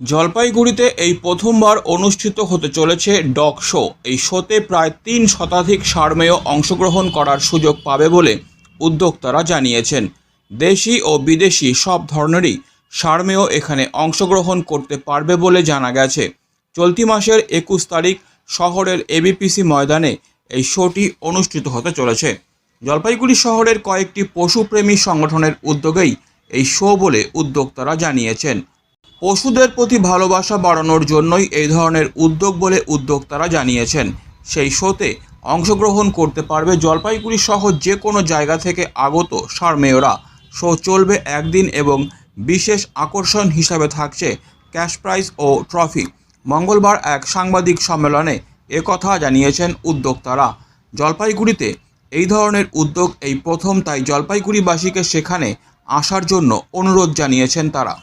জলপাইগুড়িতে এই প্রথমবার অনুষ্ঠিত হতে চলেছে ডগ শো। এই শোতে প্রায় তিন শতাধিক সারমেয় অংশগ্রহণ করার সুযোগ পাবে বলে উদ্যোক্তারা জানিয়েছেন। দেশি ও বিদেশি সব ধরনেরই সারমেয় এখানে অংশগ্রহণ করতে পারবে বলে জানা গেছে। চলতি মাসের একুশ তারিখ শহরের এবিপিসি ময়দানে এই শোটি অনুষ্ঠিত হতে চলেছে। জলপাইগুড়ি শহরের কয়েকটি পশুপ্রেমী সংগঠনের উদ্যোগেই এই শো বলে উদ্যোক্তারা জানিয়েছেন। পশুদের প্রতি ভালোবাসা বাড়ানোর জন্যই এই ধরনের উদ্যোগ বলে উদ্যোক্তারা জানিয়েছেন। সেই শোতে অংশগ্রহণ করতে পারবে জলপাইগুড়ি সহ যে কোনো জায়গা থেকে আগত সারমেয়রা শো চলবে একদিন এবং বিশেষ আকর্ষণ হিসাবে থাকছে ক্যাশ প্রাইজ ও ট্রফি। মঙ্গলবার এক সাংবাদিক সম্মেলনে একথা জানিয়েছেন উদ্যোক্তারা। জলপাইগুড়িতে এই ধরনের উদ্যোগ এই প্রথম, তাই জলপাইগুড়িবাসীকে সেখানে আসার জন্য অনুরোধ জানিয়েছেন তারা।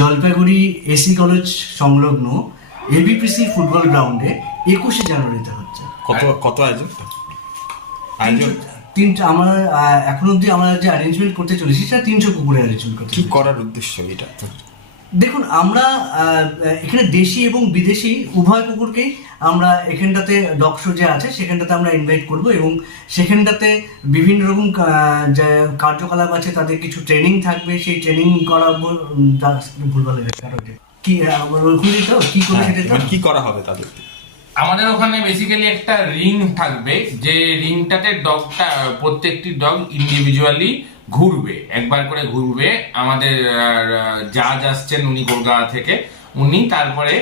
জলপাইগুড়ি এসি কলেজ সংলগ্ন এবিপিসি ফুটবল গ্রাউন্ডে একুশে জানুয়ারিতে হচ্ছে। কত কত আয়োজন? আয়োজন? তিনটা আমরা এখন অবধি আমরা যে অ্যারেঞ্জমেন্ট করতে চলেছি সেটা তিনশো কুকুরের অ্যারেঞ্জমেন্ট করতে কি করার উদ্দেশ্য এটা? দেখুন আমরা এখানে দেশি এবং বিদেশি উভয় কুকুরকেই আমরা এখানটাতে ডগ শো যে আছে সেখানটাতে আমরা ইনভাইট করব এবং সেখানটাতে বিভিন্ন রকম যে কার্যকলাপ আছে তাদের কিছু ট্রেনিং থাকবে সেই ট্রেনিং করাবো ভুলভাল। কি তো কি করে হ্যাঁ, সেটা কি করা হবে তাদের আমাদের ওখানে বেসিক্যালি একটা রিং থাকবে যে রিংটাতে ডগটা প্রত্যেকটি ডগ ইন্ডিভিজুয়ালি ঘুরবে একবার করে ঘুরবে আমাদের জাজ আসছেন উনি কলকাতা থেকে উনি তারপরে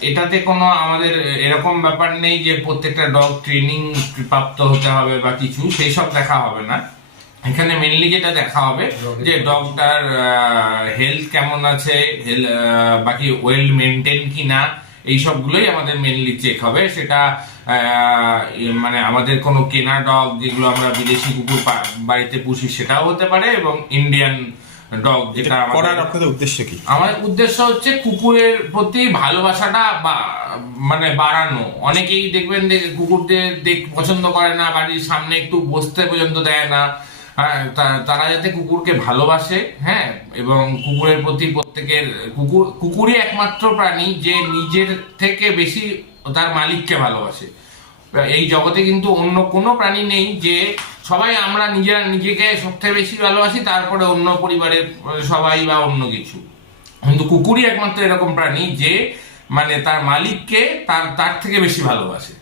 এটাতে কোনো আমাদের এরকম ব্যাপার নেই যে প্রত্যেকটা ডগ ট্রেনিং প্রাপ্ত হতে হবে বা কিছু সেই সব দেখা হবে না। এখানে মেনলি যেটা দেখা হবে যে ডগটার হেলথ কেমন আছে বাকি ওয়েল মেনটেন কিনা এই সবগুলোই আমাদের মেনলি চেক হবে। সেটা মানে আমাদের কোনো কেনা ডগ যেগুলো আমরা বিদেশি কুকুর বাড়িতে পুষি সেটাও হতে পারে এবং ইন্ডিয়ান ডগ যেটা আমাদের- করার আপনাদের উদ্দেশ্য কি? আমার উদ্দেশ্য হচ্ছে কুকুরের প্রতি ভালোবাসাটা মানে বাড়ানো। অনেকেই দেখবেন যে কুকুরদের দেখ পছন্দ করে না বাড়ির সামনে একটু বসতে পর্যন্ত দেয় না। তারা যাতে কুকুরকে ভালোবাসে হ্যাঁ এবং কুকুরের প্রতি প্রত্যেকের, কুকুর, কুকুরই একমাত্র প্রাণী যে নিজের থেকে বেশি তার মালিককে ভালোবাসে। এই জগতে কিন্তু অন্য কোনো প্রাণী নেই যে সবাই আমরা নিজেরা নিজেকে সবথেকে বেশি ভালোবাসি, তারপরে অন্য পরিবারের সবাই বা অন্য কিছু। কিন্তু কুকুরই একমাত্র এরকম প্রাণী যে মানে তার মালিককে তার তার থেকে বেশি ভালোবাসে।